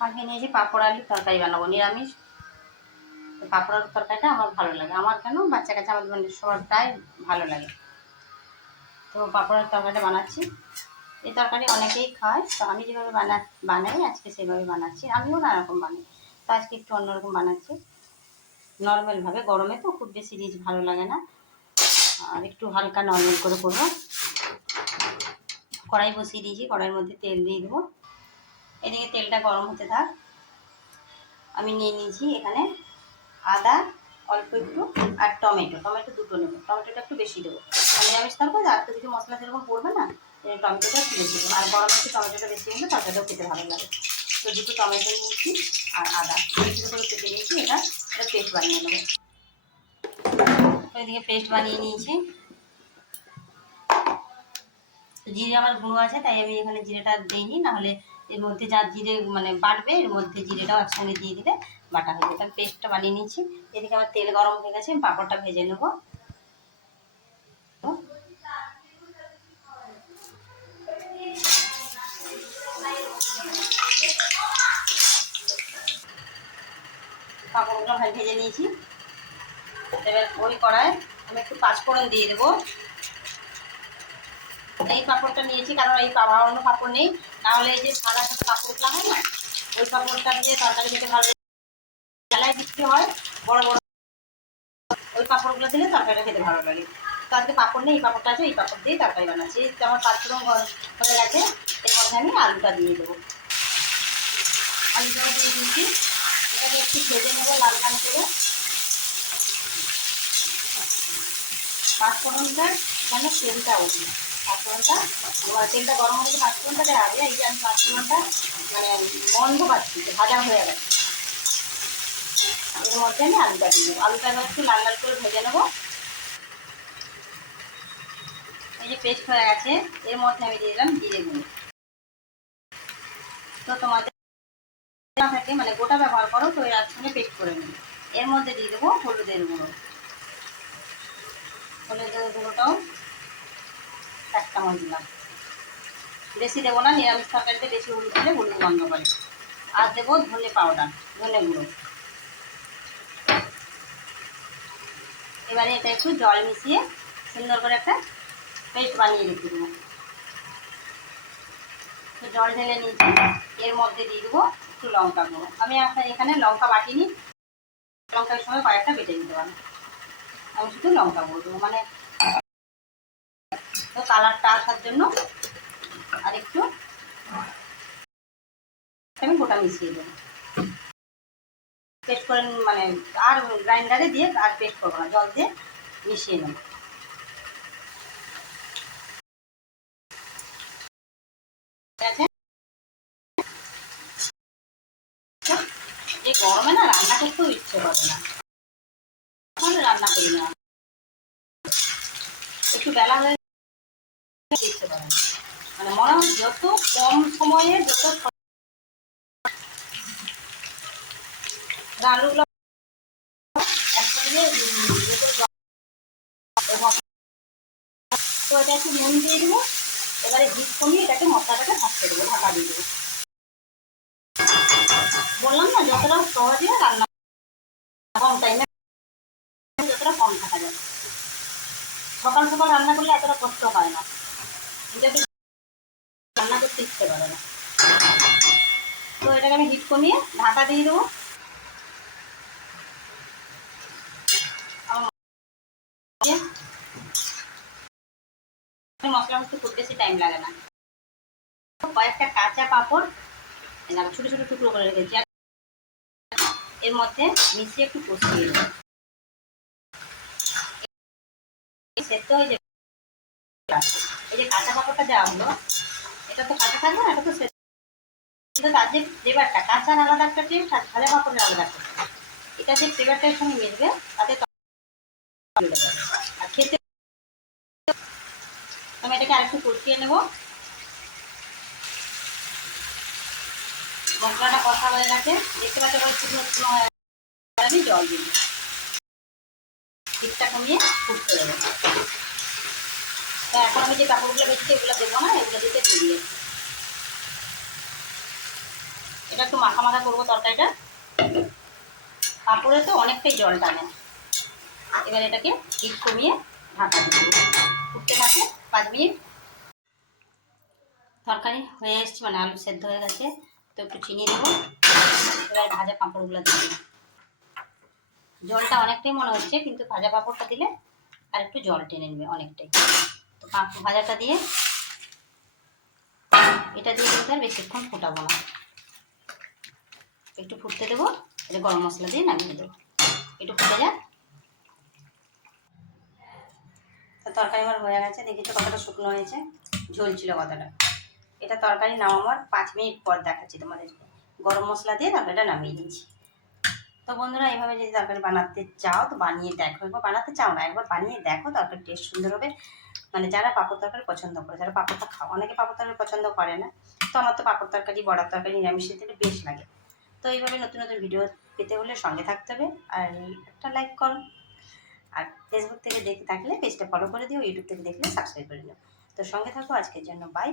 মাখিয়ে নিয়েছি পাঁপড় আলুর তরকারি বানাবো, নিরামিষ। পাঁপড় আলুর তরকারিটা আমার ভালো লাগে, আমার কেন বাচ্চা কাছে আমাদের মানে সবার প্রায় ভালো লাগে। তো পাঁপড় আলুর তরকারিটা বানাচ্ছি। এই তরকারি অনেকেই খায়, তো আমি যেভাবে বানাই আজকে সেভাবে বানাচ্ছি। আমিও নানারকম বানাই, তো আজকে একটু অন্যরকম বানাচ্ছি নর্মালভাবে। গরমে তো খুব বেশি রিচ ভালো লাগে না, আর একটু হালকা নর্মাল করে করবো। কড়াই বসিয়ে দিয়েছি, কড়াইয়ের মধ্যে তেল দিয়ে দেবো। এদিকে তেলটা গরম হতে থাক। আমি নিয়ে নিয়েছি এখানে আদা অল্প একটু, আর টমেটো দুটো নেবো। টমেটোটা একটু বেশি দেবো, নিরামিষ তরকারি আর তো কিছু মশলা সেরকম পড়বে না, টমেটোটা একটু বেশি দেবো। আর গরম একটু টমেটোটা বেশি হলে তরকারিটাও খেতে ভালো লাগে। তো দুটো টমেটো নিয়েছি আর আদা ছোটো করে কেটে নিয়েছি। এটা পেস্ট বানিয়ে নেবো। এদিকে পেস্ট বানিয়ে নিয়েছি। জিরে আমার গুঁড়ো আছে, তাই আমি এখানে জিরেটা দিইনি, নাহলে এর মধ্যে যা জিরে মানে বাটবে এর মধ্যে জিরেটাও একসঙ্গে দিয়ে দিলে বাটা হয়ে যাবে। পেস্টটা বানিয়ে নিচ্ছি। এদিকে আমার তেল গরম হয়ে গেছে, আমি পাঁপড়টা ভেজে নেবো। পাঁপড়গুলো ভেজে নিয়েছি। এবার ওই কড়ায় আমি একটু পাঁচফোড়ন দিয়ে দেবো। এই পাঁপড়টা নিয়েছি কারণ এই অন্য পাঁপড় নেই, নাহলে এই যে সাদা সাদা পাঁপড়গুলো হয় না, ওই পাঁপড়টা দিয়ে তরকারি দিতে ভালো মেলায় বিক্রি হয় বড় বড়, ওই পাঁপড়গুলো দিলে তরকারিটা খেতে ভালো লাগে। তো আজকে পাঁপড় নেই, এই পাঁপড়টা আছে, এই পাঁপড় দিয়ে তরকারি বানাচ্ছি। আমার পাঁচফোড়ন হয়ে গেছে, এর মধ্যে আমি আলুটা দিয়ে দেবো। আলুটা দিয়ে দিচ্ছি, এটাকে একটু ভেজে নেবো লাল লাল করে। পাঁচফোড়নটা মানে তেলটা উঠবে, পাঁচফোড়নটা তেলটা গরম হলে পাঁচফোড়নটা দেওয়া হবে। এই যে আমি পাঁচফোড়নটা মানে গন্ধ পাচ্ছি, ভাজা হয়ে গেছে। এর মধ্যে আমি আলুটা দিয়ে দেবো। আলুটা এবার একটু লাল লাল করে ভেজে নেবো। এই যে পেস্ট হয়ে গেছে, এর মধ্যে আমি দিয়ে দিলাম জিরে গুঁড়ো। তো তোমাদের থাকে মানে গোটা ব্যবহার করো, তো এর একসঙ্গে পেস্ট করে নেবে। এর মধ্যে দিয়ে দেবো হলুদের গুঁড়ো। হলুদের গুঁড়োটাও 1 চামচ দিলাম, বেশি দেবো না, নিরামিষ তরকারিতে বেশি হলুদ দিলে হলুদ গন্ধ করে। আর দেবো ধনে পাউডার, ধনে গুঁড়ো। এবারে এটা একটু জল মিশিয়ে সুন্দর করে একটা পেস্ট বানিয়ে রেখে দেবো। তো জল ঢেলে নিয়েছি, এর মধ্যে দিয়ে দেবো একটু লঙ্কা গুঁড়ো। আমি এখানে লঙ্কা বাটিনি, লঙ্কার সময় কয়েকটা বেটে দিতে পারবো। আমি শুধু লঙ্কা গুঁড়ো দেবো, মানে তো কালারটা আসার জন্য। আর একটু আমি গোটা মিশিয়ে দেবো, পেস্ট করে মানে আর গ্রাইন্ডারে দিয়ে আর পেস্ট করবো না, জল দিয়ে মিশিয়ে নেব। ঠিক আছে, এই গরমে না রান্না করতেও ইচ্ছে করে না, রান্না করি না, একটু বেলা হয়ে ইচ্ছে করে না, মানে মনে হয় যত কম সময়ে যত আলুগুলো তো এটা একটু নুন দিয়ে দেবো। এবারে হিট কমিয়ে এটাকে মশলাটাকে ভাজতে দেবো, ঢাকা দিয়ে দেবো। বললাম না যতটা সহজে রান্না কম টাইমে যতটা কম থাকা যায়। সকাল সকাল রান্না করলে এতটা কষ্ট হয় না, কিন্তু রান্না করতে ইচ্ছে করে না। তো এটাকে আমি হিট কমিয়ে ঢাকা দিয়ে দেবো। মশলা করতে খুব বেশি টাইম লাগে না। কয়েকটা কাঁচা পাঁপড় ছোটো ছোটো টুকরো করে রেখেছি, এর মধ্যে মিশিয়ে একটু কষিয়ে দেবো। সেদ্ধ হয়ে যাবে। এই যে কাঁচা পাঁপড়টা দেওয়া হলো, এটা তো কাঁচা থাকবে না, এটা তো সেদ্ধ। তার যে ফ্লেভারটা, কাঁচার আলাদা একটা টেস্ট আর ভাজা পাঁপড়ের আলাদা একটা টেস্ট, এটা যে ফ্লেভারটার সঙ্গে মিশবে তাতে আর খেতে। আমি এটাকে আরেকটু কষিয়ে নেবো। মশলাটা কষা হয়ে গেছে, দেখতে পাচ্ছি আমি জল দিই, ঠিকটা কমিয়ে ফুটতে দেবো। এখন আমি যে কাপড়গুলো বেঁচেছি এগুলো দেবো না, এগুলো দিতে বেরিয়ে এটা একটু মাখা মাখা করবো তরকারিটা। পাঁপড়ে তো অনেকটাই জল টানে। এবার এটাকে হিট কমিয়ে ঢাকা দিয়ে দেবো, ফুটতে থাকে 5 মিনিট। তরকারি হয়ে এসছে, মানে আলু সেদ্ধ হয়ে গেছে। তো একটু চিনি দেবো, এবার ভাজা পাঁপড়গুলো দিয়ে দেবো। জলটা অনেকটাই মনে হচ্ছে, কিন্তু ভাজা পাঁপড়টা দিলে আর একটু জল টেনে নেবে অনেকটাই। তো পাঁপড় ভাজাটা দিয়ে এটা দিয়ে কিন্তু আর বেশিক্ষণ ফোটাবো না, একটু ফুটতে দেবো। এটা গরম মশলা দিয়ে নামিয়ে দেবো, একটু ফুটে যাক। তো তরকারি আমার হয়ে গেছে, দেখেছো কতটা শুকনো হয়েছে, ঝোল ছিল কতটা। এটা তরকারি নামাবার 5 মিনিট পর দেখাচ্ছি তোমাদেরকে। গরম মশলা দিয়ে তরকারিটা নামিয়ে দিয়েছি। তো বন্ধুরা, এইভাবে যদি তরকারি বানাতে চাও তো বানিয়ে দেখো, একবার বানাতে চাও না একবার বানিয়ে দেখো, তরকারি টেস্ট সুন্দর হবে। মানে যারা পাঁপড় তরকারি পছন্দ করে, যারা পাঁপড়টা খাও, অনেকে পাঁপড় তরকারি পছন্দ করে না। তো আমার তো পাঁপড় তরকারি, বড়ার তরকারি, নিরামিষের থেকে বেশ লাগে। তো এইভাবে নতুন নতুন ভিডিও পেতে হলে সঙ্গে থাকতে হবে, আর একটা লাইক করো। আর ফেসবুক থেকে দেখে থাকলে পেজটা ফলো করে দিও, ইউটিউব থেকে দেখলে সাবস্ক্রাইব করে নিও। তো সঙ্গে থাকো, আজকের জন্য বাই।